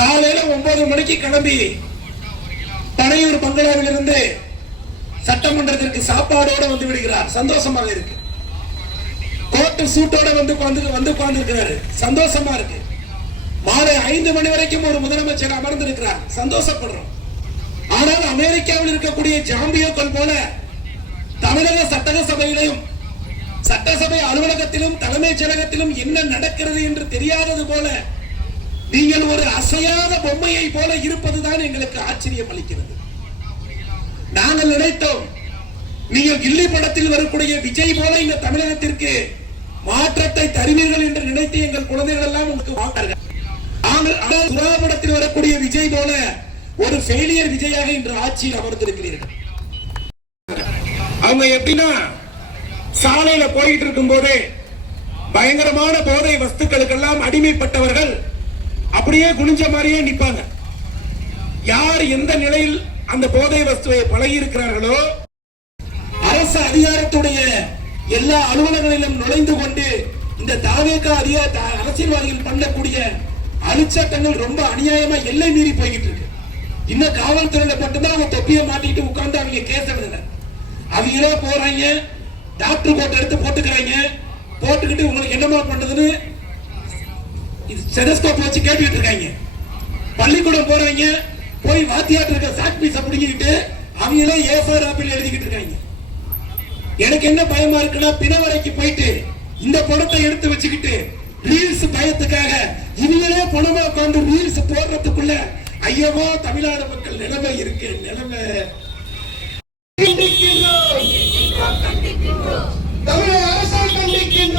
காலையில 9 மணிக்கு கிளம்பி பனையூர் பங்களாவில் இருந்து சட்டமன்றத்திற்கு சாப்பாடோட வந்து விடுகிறார். சந்தோஷமாக இருக்கு. கோட்டு சூட்டோட வந்து உட்கார்ந்து இருக்கிறாரு. சந்தோஷமா இருக்கு. மாலை 5 மணி வரைக்கும் ஒரு முதலமைச்சர் அமர்ந்து இருக்கிறார். சந்தோஷப்படுறோம். ஆனால் அமெரிக்காவில் இருக்கக்கூடிய ஜாம்பியோக்கள் போல தமிழக சட்டசபையிலும் சட்டசபை அலுவலகத்திலும் தலைமைச் செயலகத்திலும் என்ன நடக்கிறது என்று தெரியாதது போல நீங்கள் ஒரு அசையாத பொம்மையை போல இருப்பதுதான் எங்களுக்கு ஆச்சரியம் அளிக்கிறது. நாங்கள் நினைத்தோம் நீங்கள் கில்லி படத்தில் வரக்கூடிய விஜய் போல இந்த தமிழகத்திற்கு மாற்றத்தை தருவீர்கள் என்று நினைத்து எங்கள் குழந்தைகள் எல்லாம் உங்களுக்கு வாக்கார்கள். படத்தில் வரக்கூடிய விஜய் போல ஒரு ஃபெயிலியர் விஜயாக இன்று ஆட்சியில் அமர்ந்திருக்கிறீர்கள். அவங்க எப்படின்னா சாலையில போயிட்டு இருக்கும் போதே பயங்கரமான போதை வஸ்துக்களுக்கெல்லாம் அடிமைப்பட்டவர்கள் அப்படியே குனிஞ்ச மாதிரியே நிற்பாங்க. யார் எந்த நிலையில் அந்த போதை வஸ்துவை பழகி இருக்கிறார்களோ அரசு அதிகாரத்துடைய எல்லா அலுவலகங்களிலும் நுழைந்து கொண்டு இந்த தாவேகா அரசியல்வாதிகள் பண்ணக்கூடிய அழுச்சட்டங்கள் ரொம்ப அநியாயமா எல்லை மீறி போய்கிட்டு இருக்கு. இன்னும் காவல்துறையில மட்டும்தான் அவங்க தொப்பியை மாட்டிட்டு உட்கார்ந்து அவங்க கேஸ் எழுதுல. அவங்களே போறாங்க, டாக்டர் கோட் எடுத்து போட்டுக்கிறாங்க. போட்டுக்கிட்டு உங்களுக்கு என்னமா பண்றதுன்னு ஸ்டெதஸ்கோப் வச்சு கேட்டுக்கிட்டு இருக்காங்க. பள்ளிக்கூடம் போறாங்க, போய் வாத்தியாட்டு இருக்க சாக் பீஸ பிடிங்கிட்டு அவங்களே ஏஃபோர் ஆப்பிள் எழுதிக்கிட்டு இருக்காங்க. எனக்கு என்ன பயமா இருக்குன்னா பிணவரைக்கு போயிட்டு இந்த படத்தை எடுத்து வச்சுக்கிட்டு ரீல்ஸ் பயத்துக்காக இவங்களே பணமா உட்கார்ந்து ரீல்ஸ் போடுறதுக்குள்ள ஐயவோ தமிழ்நாடு மக்கள் நிலைமை இருக்கு. நிலைமை தமிழக அரசை கண்டிக்கின்றோம்.